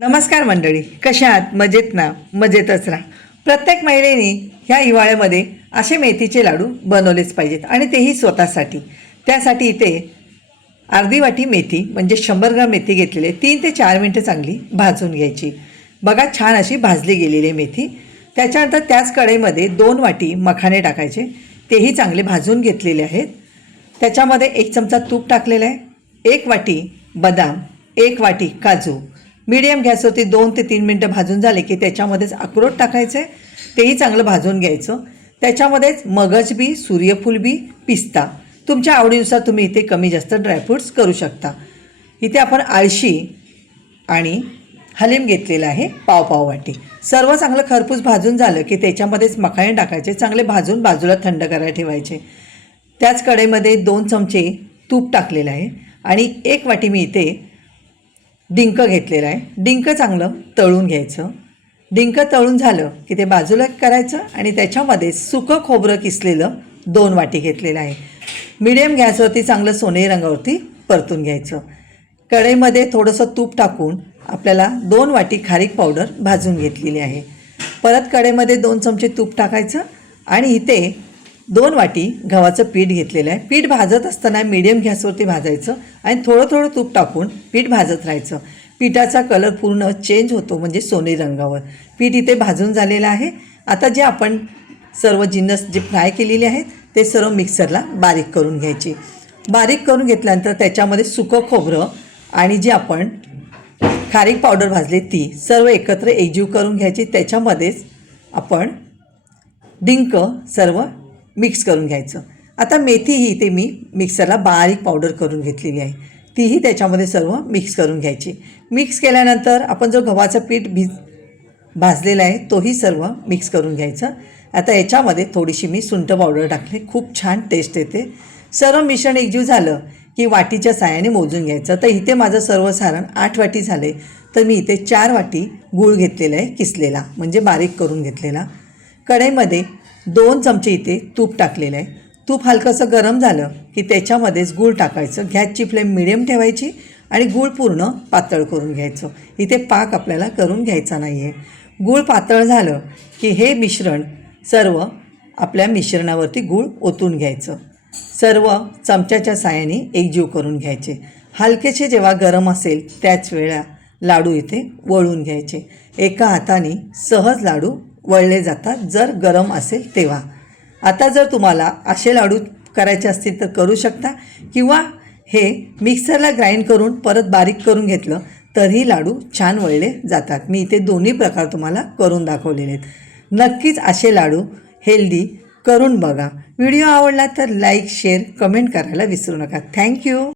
नमस्कार मंडळी कशा आहात? मजेत ना? मजेतच राहा. प्रत्येक महिलेने ह्या हिवाळ्यामध्ये असे मेथीचे लाडू बनवलेच पाहिजेत आणि तेही स्वतःसाठी. त्यासाठी इथे अर्धी वाटी मेथी म्हणजे शंभर ग्राम मेथी घेतलेली आहे. तीन ते चार मिनटं चांगली भाजून घ्यायची. बघा छान अशी भाजली गेलेली आहे मेथी. त्याच्यानंतर त्याच कढईमध्ये दोन वाटी मखाने टाकायचे. तेही चांगले भाजून घेतलेले आहेत. त्याच्यामध्ये एक चमचा तूप टाकलेलं आहे. एक वाटी बदाम एक वाटी काजू मीडियम गॅसवरती दोन ते तीन मिनटं भाजून झाले की त्याच्यामध्येच अक्रोड टाकायचे. तेही चांगलं भाजून घ्यायचं. त्याच्यामध्येच मगज बी सूर्यफूल बी पिस्ता. तुमच्या आवडीनुसार तुम्ही इथे कमी जास्त ड्रायफ्रूट्स करू शकता. इथे आपण आळशी आणि हलीम घेतलेलं आहे पाव पाव वाटी. सर्व चांगलं खरपूस भाजून झालं की त्याच्यामध्येच मखाणे टाकायचे चांगले भाजून बाजूला थंड करायला ठेवायचे. त्याच कढईमध्ये दोन चमचे तूप टाकलेलं आहे. आणि एक वाटी मी इथे डिंक घेतलेलं आहे. डिंक चांगलं तळून घ्यायचं. डिंक तळून झालं की ते बाजूला करायचं आणि त्याच्यामध्ये सुकं खोबरं किसलेलं दोन वाटी घेतलेलं आहे. मिडियम गॅसवरती चांगलं सोनेरी रंगावरती परतून घ्यायचं. कढईमध्ये थोडंसं तूप टाकून आपल्याला दोन वाटी खारीक पावडर भाजून घेतलेली आहे. परत कढईमध्ये दोन चमचे तूप टाकायचं आणि इथे दोन वाटी गव्हाचं पीठ घेतलेलं आहे. पीठ भाजत असताना मीडियम गॅसवरती भाजायचं आणि थोडं थोडं तूप टाकून पीठ भाजत राहायचं. पिठाचा कलर पूर्ण चेंज होतो म्हणजे सोनेरी रंगावर. पीठ इथे भाजून झालेलं आहे. आता जे आपण सर्व जिन्नस जे फ्राय केलेले आहेत ते सर्व मिक्सरला बारीक करून घ्यायचे. बारीक करून घेतल्यानंतर त्याच्यामध्ये सुकं खोबरं आणि जे आपण खारीक पावडर भाजली ती सर्व एकत्र एकजीव करून घ्यायची. त्याच्यामध्येच आपण डिंक सर्व मिक्स करून घ्यायचं. आता मेथी ही इथे मी मिक्सरला बारीक पावडर करून घेतलेली आहे. तीही त्याच्यामध्ये सर्व मिक्स करून घ्यायची. मिक्स केल्यानंतर आपण जो गव्हाचं पीठ भिज भाजलेला आहे तोही सर्व मिक्स करून घ्यायचं. आता याच्यामध्ये थोडीशी मी सुंठ पावडर टाकली. खूप छान टेस्ट येते. सर्व मिश्रण एकजीव झालं की वाटीच्या साह्याने मोजून घ्यायचं. तर इथे माझं सर्व सारण आठ वाटी झाले. तर मी इथे चार वाटी गूळ घेतलेला आहे किसलेला. म्हणजे बारीक करून घेतलेला. कढईमध्ये दोन चमचे इथे तूप टाकलेलं आहे. तूप हलकंसं गरम झालं की त्याच्यामध्येच गूळ टाकायचं. गॅसची फ्लेम मिडियम ठेवायची आणि गूळ पूर्ण पातळ करून घ्यायचं. इथे पाक आपल्याला करून घ्यायचा नाही आहे गूळ पातळ झालं की हे मिश्रण सर्व आपल्या मिश्रणावरती गूळ ओतून घ्यायचं. सर्व चमच्याच्या साह्याने एकजीव करून घ्यायचे. हलकेचे जेव्हा गरम असेल त्याच वेळा लाडू इथे वळून घ्यायचे. एका हाताने सहज लाडू वळले जातात जर गरम असेल तेव्हा. आता जर तुम्हाला असे लाडू करायचे असतील तर करू शकता किंवा हे मिक्सरला ग्राइंड करून परत बारीक करून घेतलं तरीही लाडू छान वळले जातात. मी इथे दोन्ही प्रकार तुम्हाला करून दाखवलेले आहेत. नक्कीच असे लाडू हेल्दी करून बघा. व्हिडिओ आवडला तर लाईक शेअर कमेंट करायला विसरू नका. थँक्यू!